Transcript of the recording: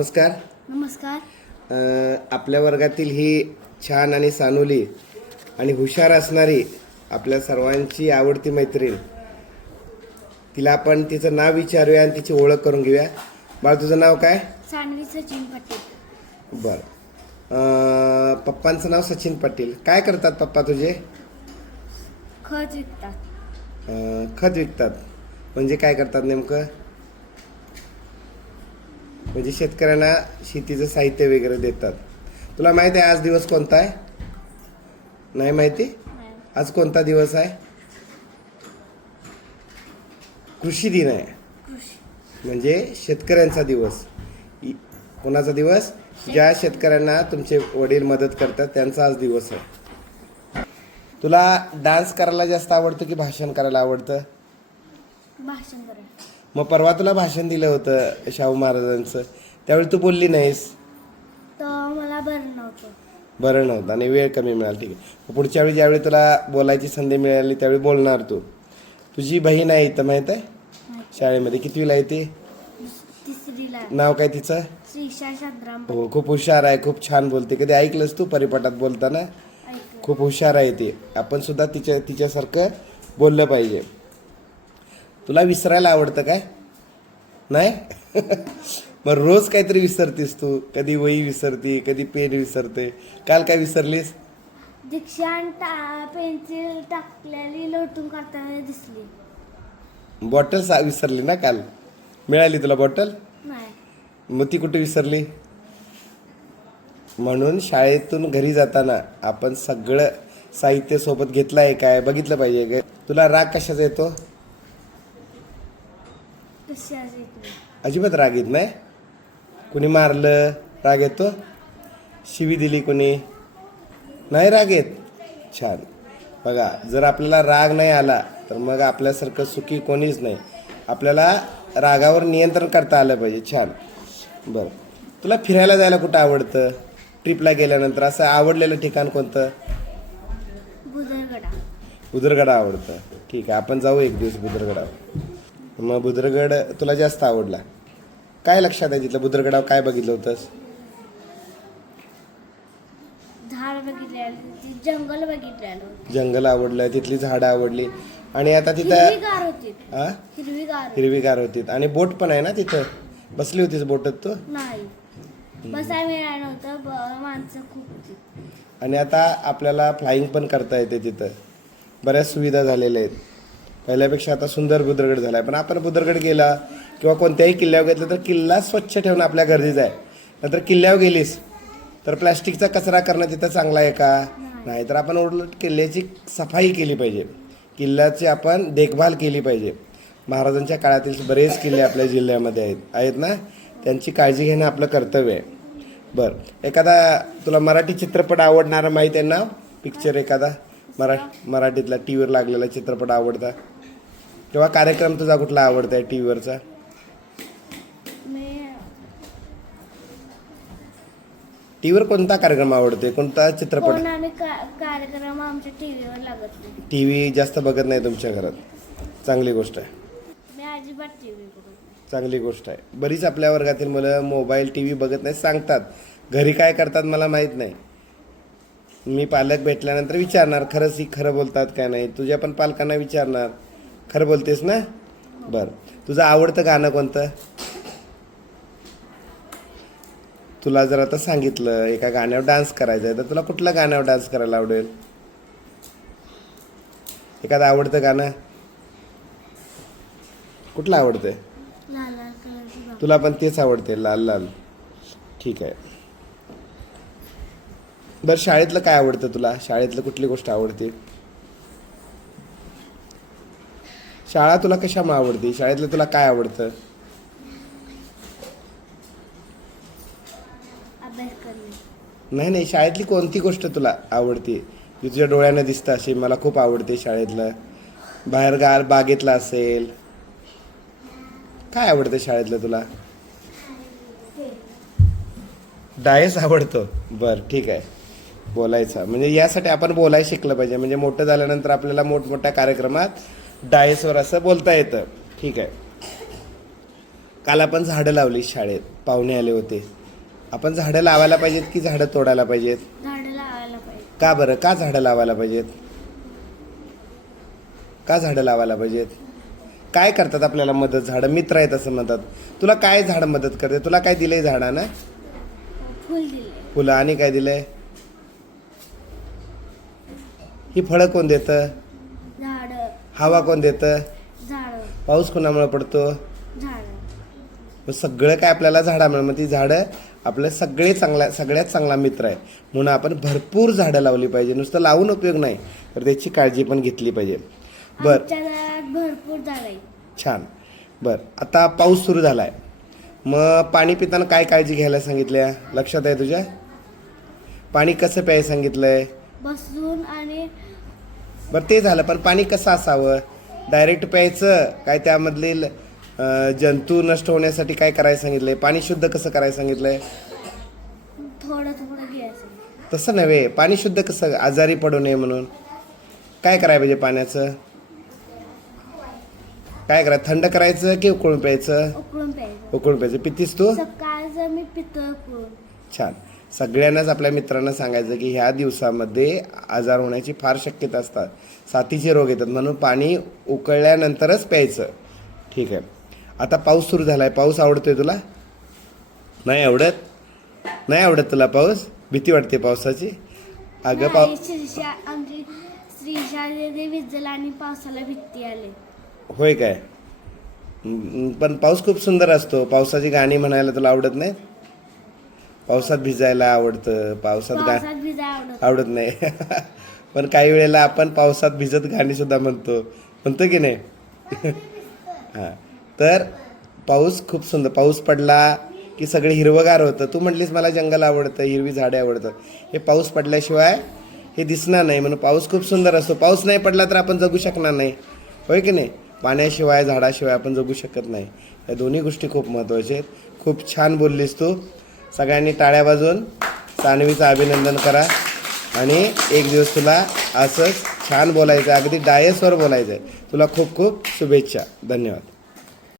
नमस्कार. नमस्कार. आपल्या वर्गातील ही छान आणि सानुली आणि हुशार असणारी आपल्या सर्वांची आवडती मैत्रीण, तिला आपण तिचं नाव विचारूया आणि तिची ओळख करून घेऊया. बाळ, तुझं नाव काय? सानवी सचिन पाटील. बरं. पप्पांचं नाव सचिन पाटील. काय करतात पप्पा तुझे? खत विकतात. खत विकतात. म्हणजे काय करतात नेमकं? म्हणजे शेतकऱ्यांना शेतीचं साहित्य वगैरे देतात. तुला माहिती आहे आज दिवस कोणता आहे? नाही माहिती? आज कोणता दिवस आहे? कृषी दिन आहे. म्हणजे शेतकऱ्यांचा दिवस. कोणाचा दिवस? ज्या शेतकऱ्यांना तुमचे वडील मदत करतात त्यांचा आज दिवस आहे. तुला डान्स करायला जास्त आवडतं की भाषण करायला आवडतं? भाषण करा. मग परवा तुला भाषण दिलं होतं शाहू महाराजांचं, त्यावेळी तू बोलली नाहीस. तर मला बरं नव्हतं आणि वेळ कमी मिळाला. ठीक आहे. पुढच्या वेळी ज्यावेळी तुला बोलायची संधी मिळाली त्यावेळी बोलणार तू. तुझी बहीण आहे इथं, माहीत आहे? शाळेमध्ये कितवीला आहे ती? तिसरीला. नाव काय तिचं? श्रीशा शांतराम. हो, खूप हुशार आहे, खूप छान बोलते. कधी ऐकलंस तू परिपाठात बोलताना? खूप हुशार आहे ती. आपण सुद्धा तिच्यासारखं बोललं पाहिजे. तुला विसरायला आवडतं काय? नाही? मग रोज काहीतरी विसरतीस तू. कधी वही विसरती, कधी पेन विसरते. काल काय विसरलीस? दीक्षा पेन्सिल टाकलेली लोटून काढताना दिसली. बॉटल विसरली ना काल? मिळाली तुला बॉटल? नाही. मग ती कुठे विसरली? म्हणून शाळेतून घरी जाताना आपण सगळं साहित्य सोबत घेतलं आहे काय बघितलं पाहिजे. तुला राग कशाचा येतो? अजिबात राग येत नाही. कुणी मारलं राग येतो? शिवी दिली कुणी? नाही राग येत. छान. बघा, जर आपल्याला राग नाही आला तर मग आपल्यासारखं सुखी कोणीच नाही. आपल्याला रागावर नियंत्रण करता आलं पाहिजे. छान. बरं, तुला फिरायला जायला कुठं आवडतं? ट्रिपला गेल्यानंतर असं आवडलेलं ठिकाण कोणतं? बुदरगड आवडतं. ठीक आहे, आपण जाऊ एक दिवस बुदरगडावर. मग बुदरगड तुला जास्त आवडला. काय लक्षात आहे तिथलं? बुदरगडावर काय बघितलं होतंस? झाड बघितलं, जंगल बघितलं. जंगल आवडलं, तिथली झाडं आवडली. आणि आता तिथं हिरवीगार होती. आणि बोट पण आहे ना तिथं? बसली होतीस बोटात तू? नाही, बसायला मिळालं नव्हतं. माणसं खूप होती. आणि आता आपल्याला फ्लाईंग पण करता येते तिथं. बऱ्याच सुविधा झालेल्या आहेत. पहिल्यापेक्षा आता सुंदर बुदरगड झाला आहे. पण आपण बुदरगड गेला किंवा कोणत्याही किल्ल्यावर घेतलं तर किल्ला स्वच्छ ठेवणं आपल्या गरजेचं आहे. नंतर किल्ल्यावर गेलीस तर प्लॅस्टिकचा कचरा करणं तिथं चांगला आहे का? नाही. तर आपण उलट किल्ल्याची सफाई केली पाहिजे. किल्ल्याची आपण देखभाल केली पाहिजे. महाराजांच्या काळातील बरेच किल्ले आपल्या जिल्ह्यामध्ये आहेत ना, त्यांची काळजी घेणं आपलं कर्तव्य आहे. बरं, एखादा तुला मराठी चित्रपट आवडणारा माहीत आहे ना? पिक्चर एखादा मराठीतला टी व्हीवर लागलेला चित्रपट आवडता किंवा कार्यक्रम तुझा कुठला आवडता आहे टी व्हीवरचा? टी व्हीवर कोणता कार्यक्रम आवडते? कोणता चित्रपट? कार्यक्रम आमच्या टीव्हीवर लागत नाही. टी व्ही जास्त बघत नाही तुमच्या घरात. चांगली गोष्ट आहे. मी अजिबात टीव्ही बघत नाही. चांगली गोष्ट आहे. बरीच आपल्या वर्गातील मुलं मोबाईल टी व्ही बघत नाही, सांगतात. घरी काय करतात मला माहीत नाही. मी पालक भेटल्यानंतर विचारणार खरंच ही खरं बोलतात काय नाही. तुझ्या पण पालकांना विचारणार. खरं बोलतेस ना? बरं, तुझं आवडतं गाणं कोणतं? तुला जर आता सांगितलं एका गाण्यावर डान्स करायचा आहे तर तुला कुठल्या गाण्यावर डान्स करायला आवडेल? एखादं आवडतं गाणं कुठलं आवडतंय? लाल लाल कलरची. तुला पण तेच आवडते, लाल लाल. ठीक आहे. बरं, शाळेतलं काय आवडतं तुला? शाळेतलं कुठली गोष्ट आवडते? शाळा तुला कशामुळे आवडते? शाळेतलं तुला काय आवडतं? अभ्यास करणे. नाही, शाळेतली कोणती गोष्ट तुला आवडते? जी तुझ्या डोळ्यानं दिसतं अशी मला खूप आवडते शाळेतलं. बाहेर बागेतलं असेल. काय आवडतं शाळेतलं तुला? डायस आवडतो. बरं, ठीक आहे. बोलायचा म्हणजे यासाठी आपण बोलायला शिकलं पाहिजे. म्हणजे मोठं झाल्यानंतर आपल्याला मोठमोठ्या कार्यक्रमात डायसवर असं बोलता येतं. ठीक आहे. काल आपण झाडं लावली शाळेत. पाहुणे आले होते. आपण झाडं लावायला पाहिजेत की झाडं तोडायला पाहिजेत? झाडं लावायला पाहिजे. का बरं? का झाडं लावायला पाहिजेत? का झाडं लावायला पाहिजेत? काय करतात आपल्याला मदत झाडं? मित्र आहेत असं म्हणतात. तुला काय झाडं मदत करते? तुला काय दिलंय झाडानं? फुल दिले. फुलं आणि काय दिलंय? ही फळं कोण देतं? झाडं. हवा कोण देतं? झाडं. पाऊस कोणामुळे पडतो? झाडं. मग सगळं काय आपल्याला झाडामुळे. मग ती झाडं आपलं सगळ्यात चांगला मित्र आहे. म्हणून आपण भरपूर झाडं लावली पाहिजे. नुसतं लावून उपयोग नाही, तर त्याची काळजी पण घेतली पाहिजे. बर, आमच्या घरात भरपूर झाड आहेत. छान. बर, आता पाऊस सुरू झाला आहे. मग पाणी पिताना काय काळजी घ्यायला सांगितल्या? लक्षात आहे तुझ्या? पाणी कसं प्यायला सांगितलंय? बसून आणि बरं, ते झालं. पण पाणी कसं असावं? डायरेक्ट प्यायचं काय? त्यामधील जंतू नष्ट होण्यासाठी काय करायला सांगितलंय? पाणी शुद्ध कसं करायला सांगितलंय? थोडं थोडं घ्यायचं. तसं नव्हे. पाणी शुद्ध कसं? आजारी पडू नये म्हणून काय करायला पाहिजे? पाण्याचं काय करायचं? थंड करायचं की उकळून प्यायचं? उकळून प्यायचं. उकळून प्यायचं. पितीस तू? सकाळचं मी पितो उकळून. छान. सगळ्यांनाच आपल्या मित्रांना सांगायचं की ह्या दिवसामध्ये आजार होण्याची फार शक्यता असतात. साथीचे रोग येतात, म्हणून पाणी उकळल्यानंतरच प्यायचं. ठीक आहे. आता पाऊस सुरू झाला आहे. पाऊस आवडतोय तुला? नाही आवडत? नाही आवडत तुला पाऊस? भीती वाटते पावसाची? अगं नाही, आमची श्रीशा दीदी विजल आणि पावसाला भीती आली. होय काय? पण पाऊस खूप सुंदर असतो. पावसाची गाणी म्हणायला तुला आवडत नाही? पावसात भिजायला आवडतं. पावसात भिजायला आवडत नाही. पण काही वेळेला आपण पावसात भिजत गाणी सुद्धा म्हणतो की नाही? हां. तर पाऊस खूप सुंदर. पाऊस पडला की सगळे हिरवगार होतं. तू म्हटलीस मला जंगल आवडतं, हिरवी झाडे आवडतात. हे पाऊस पडल्याशिवाय हे दिसणार नाही. म्हणून पाऊस खूप सुंदर असतो. पाऊस नाही पडला तर आपण जगू शकणार नाही, होय की नाही? पाण्याशिवाय झाडाशिवाय आपण जगू शकत नाही. या दोन्ही गोष्टी खूप महत्त्वाच्या आहेत. खूप छान बोललीस तू. सगळ्यांनी टाळ्या वाजवून सानवीचं अभिनंदन करा. आणि एक दिवस तुला असंच छान बोलायचं आहे, अगदी डायसवर बोलायचं आहे. तुला खूप खूप शुभेच्छा. धन्यवाद.